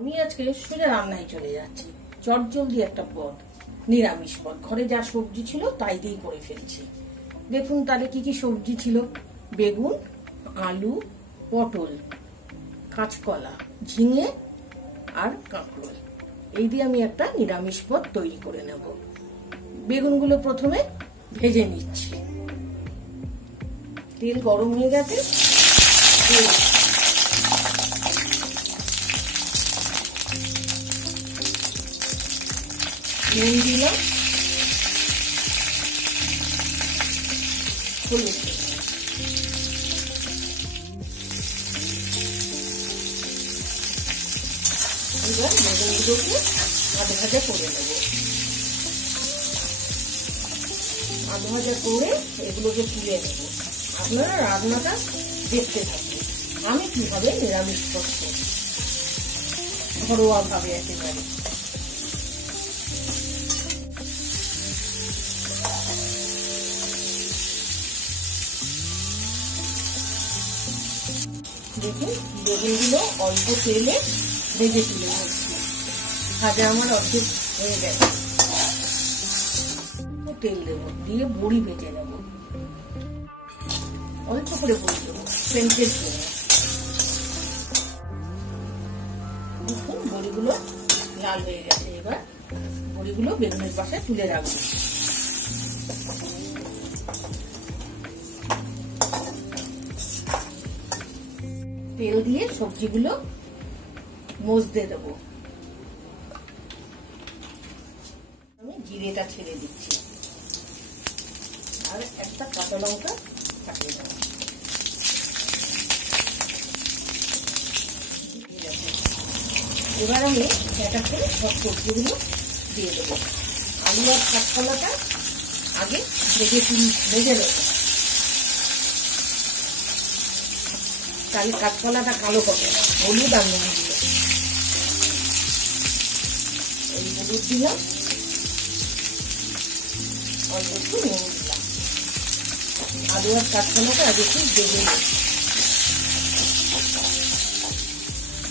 আমি আজকে সোজা রান্নায় চলে যাচ্ছি। চটজলদি একটা পদ, নিরামিষ পদ। ঘরে যা সবজি ছিল তাই দিয়ে করে ফেলছি। দেখুন তাহলে কি কি সবজি ছিল: বেগুন, আলু, পটল, কাঁচকলা, ঝিঙে আর কাঁকরোল। এই দিয়ে আমি একটা নিরামিষ পদ তৈরি করে নেব। বেগুনগুলো প্রথমে ভেজে নিচ্ছি। তেল গরম হয়ে গেছে, নুন দিলাম, হলুদ দিলাম। এবার বেগুনগুলোকে আধ ভাজা করে নেব। আধ ভাজা করে এগুলোকে তুলে নেব। আপনারা রান্নাটা দেখতে থাকবেন আমি কিভাবে নিরামিষ পদ করি, ঘরোয়া ভাবে একেবারে। দেখুন বেগুনগুলো অল্প তেলে ভেজে তুলে নিচ্ছি। ভাজা আমার অর্ধেক হয়ে গেছে। তেল দেবো, দিয়ে বড়ি ভেজে নেব। অল্প করে বড়ি দেবো সেন্টের জন্য। দেখুন বড়িগুলো লাল হয়ে গেছে। এবার বড়িগুলো বেগুনের পাশে তুলে রাখবো। তেল দিয়ে সবজিগুলো মজতে দেবো। আমি জিরেটা ছেড়ে দিচ্ছি আর একটা কাঁচা লঙ্কা কাটিয়ে দেবো। এবার আমি একটা করে সব সবজিগুলো দিয়ে দেবো। আলু আর কাঁচকলাটা আগে ভেজে দেবো, তাহলে কাঁচকলাটা কালো হবে। হলুদ আর নুন দিল, এই হলুদ দিলাম, অল্প একটু নুন দিলাম। আলু আর কাঁচকলাটা আগে একটু ভেজে নেব।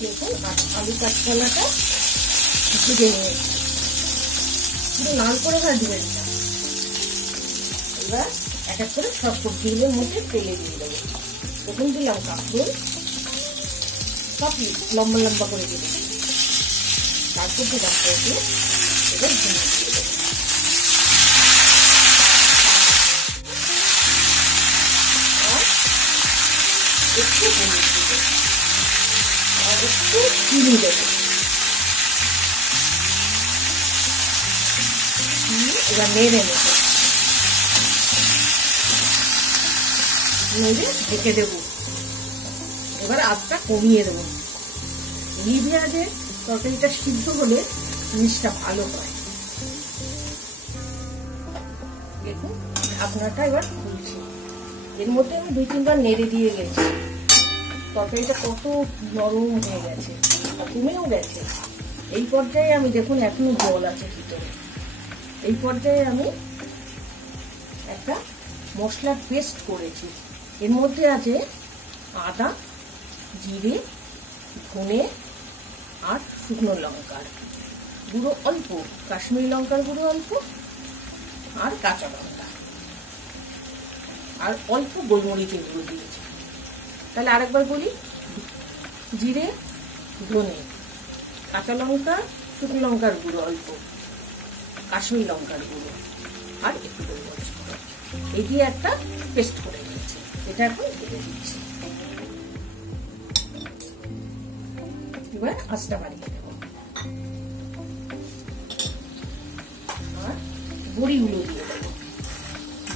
দেখুন আলু কাঁচকলাটা ভেজে নিয়েছি, শুধু লাল করে ভাজবেন না। এবার এক এক করে সব সবজিগুলোর মধ্যে তেলে দিয়ে দেবো। প্রথম দিলাম কাঁকরোল, সব লম্বা লম্বা করে দিয়ে দেবো। তারপর দিলাম পটল, এবার ঝিঙে দিয়ে দেবো। আর একটু হলুদ দেবো আর একটু চিনি দেবো। এবার নেড়ে নেবো, নেড়ে ঢেকে দেবো। এবার আঁচটা কমিয়ে দেবো। নিভে আগে তরকারিটা সিদ্ধ হলে জিনিসটা ভালো হয়। দেখুন ঢাকনাটা এবার খুলছি। এর মধ্যে আমি 2-3 বার নেড়ে দিয়ে গেছি। তরকারিটা কত নরম হয়ে গেছে, কমেও গেছে। এই পর্যায়ে আমি দেখুন এখনো জল আছে ভিতরে। এই পর্যায়ে আমি একটা মশলার পেস্ট করেছি। এর মধ্যে আছে আদা, জিরে, ধনে আর শুকনো লঙ্কার গুঁড়ো অল্প, কাশ্মীরি লঙ্কার গুঁড়ো অল্প আর কাঁচা লঙ্কা আর অল্প গোলমরিচের গুঁড়ো দিয়েছি। তাহলে আরেকবার বলি: জিরে, ধনে, কাঁচা লঙ্কা, শুকনো লঙ্কার গুঁড়ো অল্প, কাশ্মীরি লঙ্কার গুঁড়ো আর একটু গোলমরিচ গুঁড়ো। এই দিয়ে একটা পেস্ট করে নিয়েছি। এটা এখন ঢেলে দিচ্ছি। এবার আঁচটা বাড়িয়ে দেব। আর বড়িগুলো দিয়ে দেবো।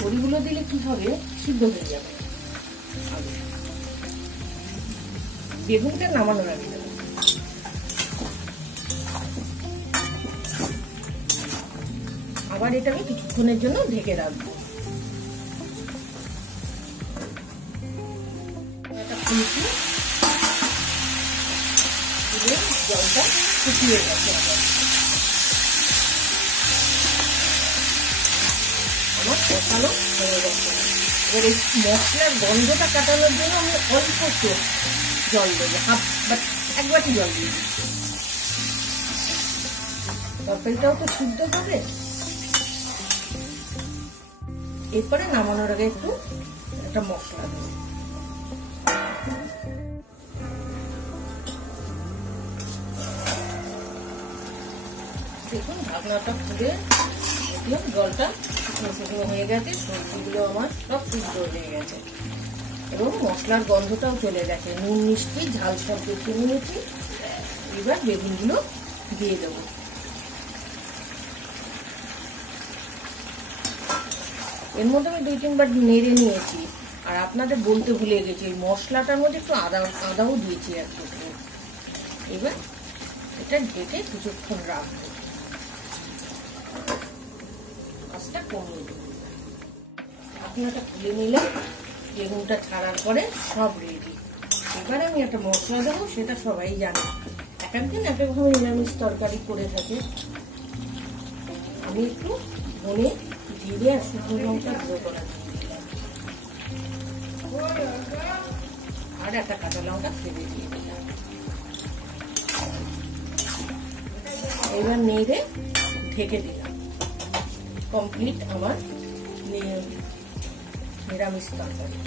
বড়িগুলো দিলে কি হবে, সিদ্ধ হয়ে যাবে। বেগুনটা নামানোর আগে দেবো। আবার এটাকে কিছুক্ষণের জন্য ঢেকে রাখবো। এটা খুলছি, জলটা শুকিয়ে গেছে। আমার কষানো হয়ে গেছে। এবার এই মশলার গন্ধটা কাটানোর জন্য আমি অল্প জল দেবো, এক বাটি জল দিয়ে দিচ্ছি। তরকারিটাও তো সিদ্ধ হবে। এরপরে নামানোর আগে একটু একটা মশলা দেবো। দেখুন ঢাকনাটা খুলে দেখলাম জলটা শুকনো শুকনো হয়ে গেছে, সবজিগুলো আমার সব সিদ্ধ হয়ে গেছে এবং মশলার গন্ধটাও চলে গেছে। নুন মিষ্টি ঝাল সব দেখে নিয়েছি। এবার বেগুনগুলো দিয়ে দেবো। এর মধ্যে আমি 2-3 বার নেড়ে নিয়েছি। আর আপনাদের বলতে ভুলে গেছি, এই মশলাটার মধ্যে একটু আদাও দিয়েছি এক টুকরো। এবার এটা ঢেকে কিছুক্ষণ রাখবো, আঁচটা কমিয়ে দেবো। ঢাকনাটা খুলে নিলে বেগুনটা ছাড়ার পরে সব রেডি। এবার আমি একটা মশলা দেবো, সেটা সবাই জানে, এক একদিন এক একভাবে নিরামিষ তরকারি করে থাকে। আমি একটু ধনে জিরে আর শুকনো লঙ্কা গুঁড়ো করা দিলাম, আর একটা কাঁচা লঙ্কা ফেলে দিয়ে দিলাম। এবার নেড়ে ঢেকে দিলাম। কমপ্লিট আমার নিরামিষ তরকারি।